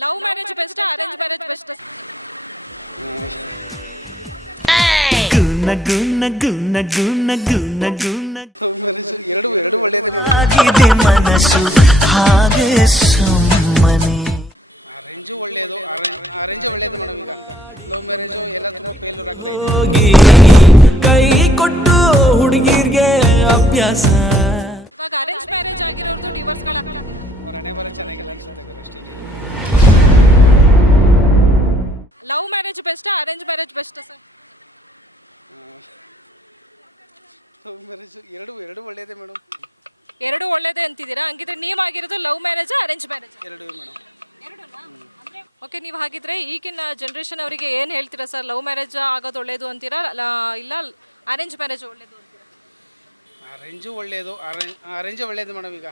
Love marriage best, arrange marriage best? ಗುನ್ನ ಗುನ್ನ ಗುನ್ನ ಗುನ್ನ ಗುನ್ನ ಗುನ್ನ ಲವ್ ಮ್ಯಾರೇಜ್ ಎರಡು ಒಳ್ಳೇದೇ ಮೇಡಮ್. ಆಗಿದೆ ಮನಸ್ಸು ಹಾಗೆ ಸುಮ್ಮನೆ. ಅರೇಂಜು ಒಳ್ಳೆಯದು, ಅರೇಂಜೇ ಒಳ್ಳೆಯದು ಮೇಡಮ್. ಈಗ ಲವ್ ಮ್ಯಾರೇಜು ಎಲ್ಲ ತುಂಬ ಫೇಲ್ಯೂರ್ ಆಗ್ತಾ ಇದೆ. ಹೋಗಿ ಕೈ ಕೊಟ್ಟು ಹುಡುಗಿರ್ಗೆ ಅಭ್ಯಾಸ. ಇವಾಗ ಅರೇಂಜ್ ಮ್ಯಾರೇಜ್ ಆಗಿರೋರ್ದು ಡಿವೋರ್ಸ್ಗಳಾಗ್ತದೆ. ಅವ್ರ ಹಣೆ ಬರ ಚೆನ್ನಾಗಿಲ್ಲ ಅನ್ಸುತ್ತೆ ಅಷ್ಟೇ. Love marriage best, arrange marriage best sir? Love marriage ಎರಡು ಒಳ್ಳೇದೇ ಮೇಡಮ್. ಎರಡು ಒಳ್ಳೇದೇ ಅಂತಿದ್ದೀರಾ? ಹಂಗಿದ್ರೆ ನೀವಾಗಿರೋದು ಲವ್ ಮ್ಯಾರೇಜ್, ಅರೇಂಜ್ ಮ್ಯಾರೇಜ್? ಎರಡೂ ಮೇಡಮ್. ಓಕೆ, ನೀವು ಹಾಗಿದ್ರೆ ಈಗಿನ ಜನ್ರೇಷನ್ ಅವರಿಗೆ ಏನು ಹೇಳ್ತೀರಾ ಸರ್? ಲವ್ ಮ್ಯಾರೇಜ್ ಆಗೋದು ಒಳ್ಳೇದು ಅಂತೀರಾ, ಇಲ್ಲ ಅರೇಂಜ್ ಮ್ಯಾರೇಜ್ ಒಳ್ಳೇದು ಅಂತೀರಾ? ಅರೇಂಜು ಒಳ್ಳೆಯದು, ಅರೇಂಜೇ ಒಳ್ಳೆಯದು ಮೇಡಮ್. ಈಗ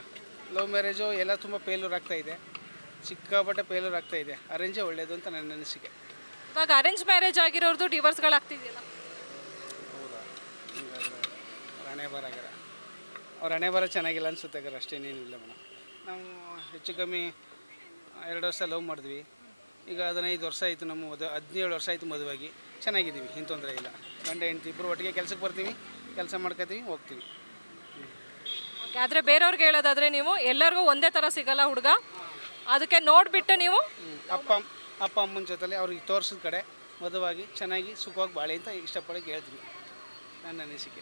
ಲವ್ ಮ್ಯಾರೇಜು ಎಲ್ಲ ತುಂಬ ಫೇಲ್ಯೂರ್ ಆಗ್ತಾ ಇದೆ, ಸಿಕ್ಕಾಪಟ್ಟೆ ಫೇಲ್ಯೂರ್ ಆಗ್ತಾ ಇದೆ. ಅರೇಂಜೇ ಒಳ್ಳೆಯದು ಅಂತ ನನ್ನ ಅನಿಸಿಕೆ. ಇವಾಗ ಅರೇಂಜ್ ಮ್ಯಾರೇಜ್ ಆಗಿರೋರ್ದು ಡಿವೋರ್ಸ್ಗಳಾಗ್ತಿದೆಯಲ್ಲ? ಹೌದಾ? ಹಣೆ ಬರ ಅವ್ರ ಹಣೆ ಬರ ಚೆನ್ನಾಗಿಲ್ಲ ಅನ್ಸುತ್ತೆ ಅಷ್ಟೇನೇನಿಲ್ಲ ಮೇಡಮ್. ನಾವು ಹೆಚ್ಚು ಕಮ್ಮಿ 2 ವರ್ಷ ಲವ್ ಮಾಡಿದ್ವಿ. ಈಗ 15 ವರ್ಷ ಆಯಿತು ನಮ್ಮ 17 ವರ್ಷ ಆಯಿತು ಮದುವಾಗಿ. ಚೆನ್ನಾಗಿದ್ದೀವಿ, ಏನು ತೊಂದರೆ ಇಲ್ಲ. ಗಂಡ ಹೆಂಡತಿ ಇಬ್ಬರು ಒಟ್ಟಿಗೆ ಕೆಲಸಕ್ಕೆ ಬರ್ತೀವಿ, ಕೆಲಸ ಮಾಡ್ಕೋತೀವಿ, ಹೋಗ್ತೀವಿ. ಓಕೆ, ಆದರೆ ಬೇರೆಯವ್ರಿಗೆ ಹೇಳೋದಾದರೆ ನೀವು ಎಲ್ಲರಿಗೂ ಒಂದೇ ಥರ ಸಿಗಲ್ಲ ಹುಡುಗ, ಅದಕ್ಕೆ ನೋಡಿಬಿಟ್ಟು ನೀವು ಅಪ್ಪ ಅಮ್ಮನ ಜೊತೆಲಿ ಅವ್ರಿಗೆ ತೋರಿಸಿದ ಕಡೆ ಮದುವಾಗಿ ಚೆನ್ನಾಗಿ ಸುಖವಾಗಿ ಬಾಳಿ ಅಂತ ಇಷ್ಟಪಡೋಕೆ ಹೇಳ್ತೀನಿ, ನನ್ನ ಅನಿಸಿಕೆ.